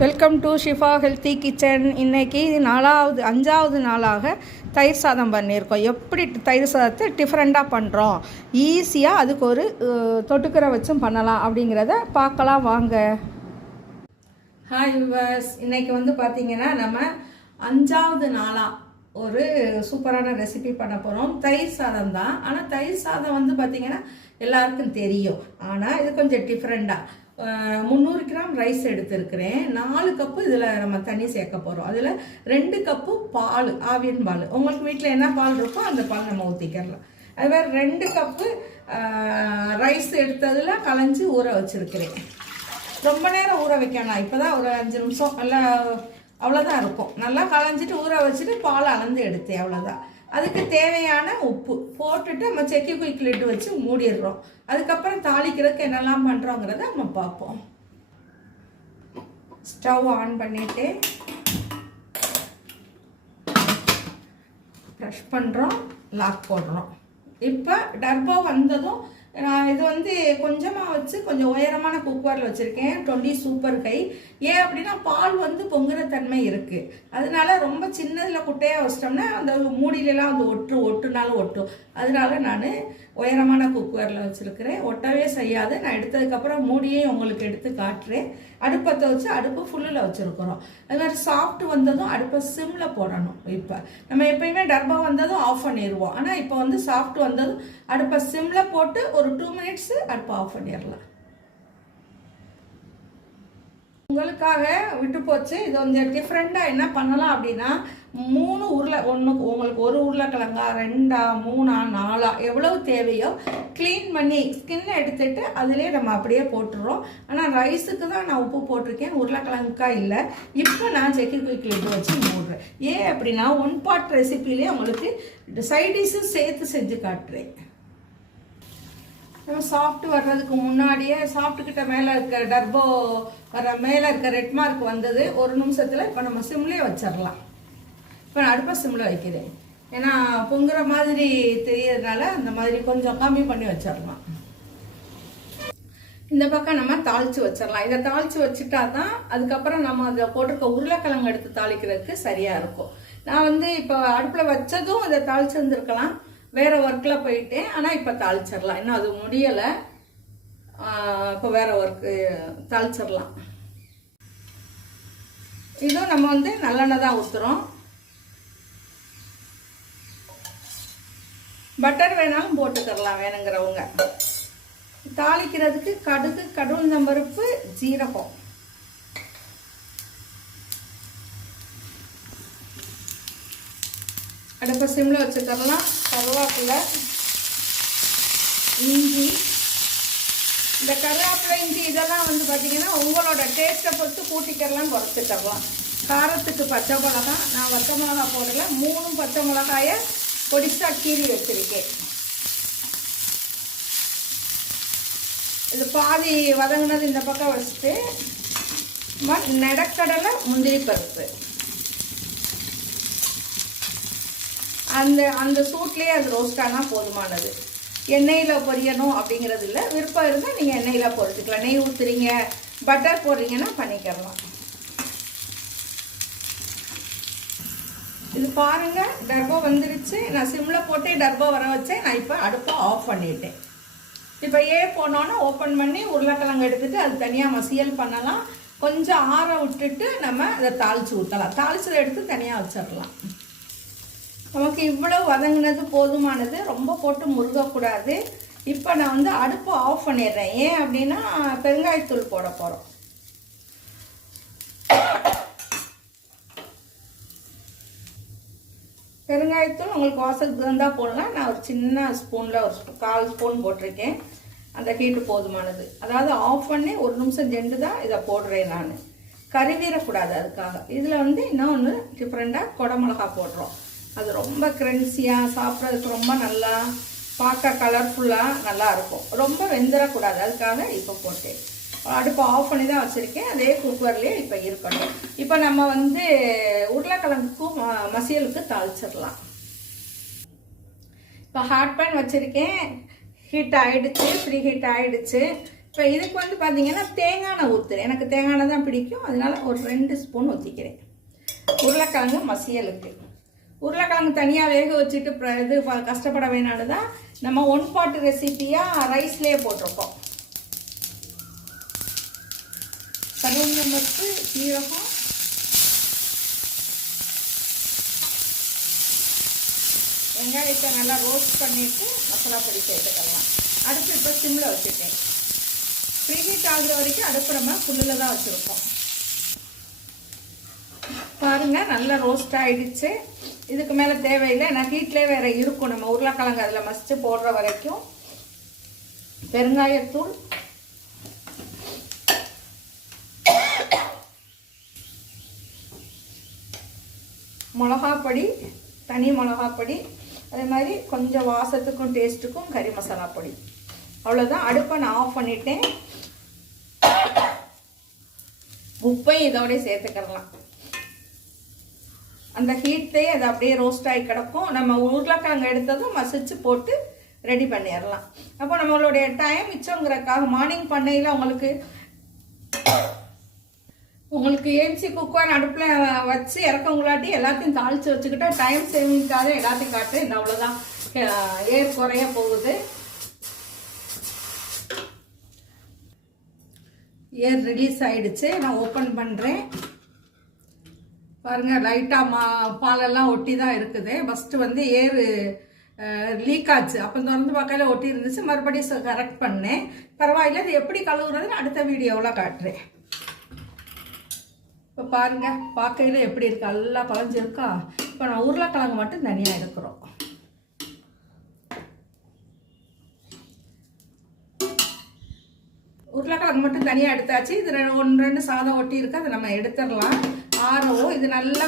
Welcome to Shifa healthy kitchen. இன்றைக்கி 5வது நாளாக தயிர் சாதம் பண்ணியிருக்கோம். எப்படி தயிர் சாதத்தை டிஃப்ரெண்ட்டாக பண்ணுறோம், ஈஸியாக அதுக்கு ஒரு தொட்டுக்கரை வச்சும் பண்ணலாம் அப்படிங்கிறத பார்க்கலாம் வாங்க. ஹாய் விவர்ஸ், இன்றைக்கி பார்த்திங்கன்னா நம்ம 5வது நாளாக ஒரு சூப்பரான ரெசிபி பண்ண போகிறோம். தயிர் சாதம் தான். ஆனால் தயிர் சாதம் பார்த்திங்கன்னா எல்லாருக்கும் தெரியும். ஆனால் இது கொஞ்சம் டிஃப்ரெண்ட்டாக 300 கிராம் ரைஸ் எடுத்துருக்கிறேன். 4 கப்பு இதில் நம்ம தண்ணி சேர்க்க போகிறோம். அதில் 2 கப்பு பால், ஆவியன் பால். உங்களுக்கு வீட்டில் என்ன பால் இருக்கோ அந்த பால் நம்ம ஊற்றிக்கலாம். அது மாதிரி 2 கப்பு ரைஸ் எடுத்ததில் களைஞ்சி ஊற வச்சுருக்கிறேன். ரொம்ப நேரம் ஊற வைக்கணும். இப்போ தான் ஒரு 5 நிமிஷம் நல்லா அவ்வளோதான் இருக்கும். நல்லா களைஞ்சிட்டு ஊற வச்சுட்டு பால் அளந்து எடுத்தேன், அவ்வளோதான். அதுக்கு தேவையான உப்பு போட்டுட்டு நம்ம செக்கி குயிக் லிட்டு வச்சு மூடிடுறோம். அதுக்கப்புறம் தாளிக்கிறதுக்கு என்னெல்லாம் பண்ணுறோங்கிறத நம்ம பார்ப்போம். ஸ்டவ் ஆன் பண்ணிவிட்டு ப்ரெஷ் பண்ணுறோம், லாக் போடுறோம். இப்போ டர்போ வந்ததும் நான் இது கொஞ்சமாக வச்சு கொஞ்சம் உயரமான குக்கரில் வச்சுருக்கேன். 20 சூப்பர் கை. ஏன் அப்படின்னா பால் பொங்குற தன்மை இருக்குது. அதனால ரொம்ப சின்னதில் குட்டையாக வச்சிட்டோம்னா அந்த மூடியிலலாம் ஒட்டுனாலும் ஒட்டும். அதனால நான் உயரமான குக்கரில் வச்சுருக்கிறேன். ஒட்டவே செய்யாது. நான் எடுத்ததுக்கப்புறம் மூடியே உங்களுக்கு எடுத்து காட்டுறேன். அடுப்பத்தை வச்சு அடுப்பு ஃபுல்லில் வச்சுருக்குறோம். அது மாதிரி சாஃப்ட் வந்ததும் அடுப்பை சிம்மில் போடணும். இப்போ நம்ம எப்பயுமே டர்பா வந்ததும் ஆஃப் பண்ணிடுவோம். ஆனால் இப்போ சாஃப்ட் வந்ததும் அடுப்பை சிம்மில் போட்டு ஒரு 2 மினிட்ஸ் அடுப்பை ஆஃப் பண்ணிடலாம். உங்களுக்காக விட்டு போச்சு. இது கொஞ்சம் டிஃப்ரெண்ட்டாக என்ன பண்ணலாம் அப்படின்னா 3 உங்களுக்கு ஒரு உருளைக்கிழங்கா, 2, 3, 4 எவ்வளவு தேவையோ க்ளீன் பண்ணி ஸ்கின்னை எடுத்துட்டு அதிலே நம்ம அப்படியே போட்டுடுறோம். ஆனால் ரைஸுக்கு தான் நான் உப்பு போட்டிருக்கேன், உருளைக்கிழங்குக்கா இல்லை. இப்போ நான் செக்கி குயிக் லிட்டு வச்சு மூடுறேன். ஏன் அப்படின்னா 1 பார்ட் ரெசிபிலே உங்களுக்கு சைடிஷும் சேர்த்து செஞ்சு காட்டுறேன். நம்ம சாஃப்ட் வர்றதுக்கு முன்னாடியே சாஃப்ட்டுக்கிட்ட மேலே இருக்க டர்போ மேலே இருக்க ரெட் மார்க் வந்தது. ஒரு நிமிஷத்தில் இப்போ நம்ம சிம்லேயே வச்சிடலாம். இப்போ நான் அடுப்பை சிம்மில் வைக்கிறேன். ஏன்னா பொங்குற மாதிரி தெரியறதுனால அந்த மாதிரி கொஞ்சம் கம்மி பண்ணி வச்சிடலாம். இந்த பக்கம் நம்ம தாளித்து வச்சிடலாம். இதை தாளித்து வச்சுட்டா தான் அதுக்கப்புறம் நம்ம அதை போட்டிருக்க உருளைக்கிழங்கு எடுத்து தாளிக்கிறதுக்கு சரியாக இருக்கும். நான் இப்போ அடுப்பில் வச்சதும் இதை தாளித்து வந்துருக்கலாம். வேறு ஒர்க்கில் போயிட்டேன். ஆனால் இப்போ தாளிச்சிடலாம். இன்னும் அது முடியலை. இப்போ வேறு ஒர்க்கு தாளிச்சிடலாம். இதுவும் நம்ம நல்லெண்ணெய் தான் ஊற்றுறோம். பட்டர் வேணாலும் போட்டுக்கிறலாம் வேணுங்கிறவங்க. தாளிக்கிறதுக்கு கடுகு, கடவுள்நம்பருப்பு, ஜீரகம். அடுப்பை சிம்மில் வச்சுக்கலாம். கருவேப்பிலை, இஞ்சி. இந்த கருவேப்பிலை, இஞ்சி இதெல்லாம் பார்த்தீங்கன்னா உங்களோட டேஸ்ட்டை பொறுத்து கூட்டிக்கிறலாம், குறைச்சிக்கலாம். காரத்துக்கு பச்சை மிளகாய், நான் பச்சை மிளகாய் போடல. 3 பச்சை மிளகாயை பொடிசா கீறி வச்சிருக்கேன். இது பாதி வதங்கினது இந்த பக்கம் வச்சுட்டு நெடக்கடலை, முந்திரி பருப்பு அந்த சூட்லேயே அது ரோஸ்ட் ஆனால் போதுமானது. எண்ணெயில் பொரியணும் அப்படிங்கிறது இல்லை. விருப்பம் இருந்தால் நீங்கள் எண்ணெயில் பொரிச்சுக்கலாம். நெய் ஊற்றுறீங்க, பட்டர் போடுறீங்கன்னா பண்ணிக்கலாம். இது பாருங்க, டர்போ வந்துருச்சு. நான் சிம்மில் போட்டு டர்போ வர வச்சேன். நான் இப்போ அடுப்பை ஆஃப் பண்ணிட்டேன். இப்போ போனோன்னா ஓப்பன் பண்ணி உருளைக்கிழங்கு எடுத்துட்டு அது தனியாக மசியல் பண்ணலாம். கொஞ்சம் ஆற விட்டுட்டு நம்ம அதை தாளித்து ஊற்றலாம். தாளிச்சதை எடுத்து தனியாக வச்சிடலாம். நமக்கு இவ்வளோ வதங்கினது போதுமானது. ரொம்ப போட்டு முருகக்கூடாது. இப்போ நான் அடுப்பை ஆஃப் பண்ணிடுறேன். ஏன் அப்படின்னா பெருங்காயத்தூள் போட போகிறோம். பெருங்காயத்தூள் உங்களுக்கு வாசத்துக்கு இருந்தால் போடலாம். நான் ஒரு சின்ன ஸ்பூனில் ஒரு 1/4 ஸ்பூன் போட்டிருக்கேன். அந்த ஹீட்டு போதுமானது. அதாவது ஆஃப் பண்ணி 1 நிமிஷம் ஜெண்டு தான் இதை போடுறேன். நான் கருவீரக்கூடாது. அதுக்காக இதில் இன்னொன்று டிஃப்ரெண்ட்டாக குடமிளகா போடுறோம். அது ரொம்ப கிரன்சியாக சாப்பிட்றதுக்கு ரொம்ப நல்லா, பார்க்க கலர்ஃபுல்லாக நல்லா இருக்கும். ரொம்ப வெந்துடக்கூடாது. அதுக்காக இப்போ போட்டேன். அடுப்பை ஆஃப் பண்ணி தான் வச்சுருக்கேன். அதே குக்கர்லேயே இப்போ இருக்கணும். இப்போ நம்ம உருளைக்கிழங்குக்கும் மசியலுக்கு தாளிச்சிடலாம். இப்போ ஹாட் பேன் வச்சுருக்கேன். ஹீட் ஆகிடுச்சு, ஃப்ரீ ஹீட் ஆகிடுச்சு. இப்போ இதுக்கு வந்து பார்த்தீங்கன்னா தேங்காய் எண்ணெய் ஊற்றுறேன். எனக்கு தேங்காய் எண்ணெய் தான் பிடிக்கும், அதனால ஒரு 2 ஸ்பூன் ஊற்றிக்கிறேன். உருளைக்கிழங்கு மசியலுக்கு உருளைக்கிழங்கு தனியாக வேக வச்சுட்டு இது கஷ்டப்பட வேணான்னு தான் நம்ம 1 பாட் ரெசிப்பியாக ரைஸ்லேயே போட்டிருக்கோம். கருவேப்பிலை, சீரகம், வெங்காயத்தை நல்லா ரோஸ்ட் பண்ணிவிட்டு மசாலா பொடி சேர்த்துக்கலாம். அடுப்பு இப்போ சிம்மில் வச்சுட்டேன். ப்ரீஹீட் ஆகுற வரைக்கும் அடுப்பு நம்ம ஃபுல்லில் தான் வச்சுருக்கோம். பாருங்கள், நல்லா ரோஸ்ட் ஆகிடுச்சு. இதுக்கு மேலே தேவையில்லை, நான் ஹீட்லேயே வேறு இருக்கும். நம்ம உருளைக்கிழங்கு அதில் மசித்து போடுற வரைக்கும் பெருங்காயத்தூள், மிளகாப்பொடி, தனி மிளகாப்பொடி, அதே மாதிரி கொஞ்சம் வாசத்துக்கும் டேஸ்ட்டுக்கும் கறி மசாலா பொடி. அவ்வளோதான். அடுப்பை நான் ஆஃப் பண்ணிட்டேன். உப்பையும் இதோடய சேர்த்துக்கலாம். அந்த ஹீட்லேயே அது அப்படியே ரோஸ்ட் ஆகி கிடக்கும். நம்ம உருளைக்கிழங்கு எடுத்ததும் மசிச்சு போட்டு ரெடி பண்ணிடலாம். அப்போ நம்மளுடைய டைம் மிச்சங்கிறதுக்காக மார்னிங் பண்ணையில் உங்களுக்கு ஏம்சி குக்கர் அடுப்பில் வச்சு இறக்கவங்களாட்டி எல்லாத்தையும் தாளித்து வச்சுக்கிட்டா டைம் சேவிங்காக எல்லாத்தையும் காட்டு. இந்த அவ்வளோதான், ஏர் குறைய போகுது. ஏர் ரிலீஸ் ஆகிடுச்சு. நான் ஓப்பன் பண்ணுறேன். பாருங்கள், லைட்டாக பாலெல்லாம் ஒட்டி தான் இருக்குது. ஃபஸ்ட்டு வந்து ஏர் லீக் ஆச்சு. அப்போ திறந்து பார்க்கல ஒட்டி இருந்துச்சு. மறுபடியும் கரெக்ட் பண்ணேன். பரவாயில்ல. இது எப்படி கழுவுறதுன்னு அடுத்த வீடியோவில் காட்டுறேன். இப்போ பாருங்கள், பார்க்கையில் எப்படி இருக்குது, எல்லாம் குழஞ்சிருக்கா. இப்போ நான் உருளைக்கிழங்கு மட்டும் தனியாக எடுக்கிறோம். உருளைக்கிழங்கு மட்டும் தனியாக எடுத்தாச்சு. இது 1-2 சாதம் ஒட்டி இருக்குது, அதை நம்ம எடுத்துடலாம். ஆறவும் இது நல்லா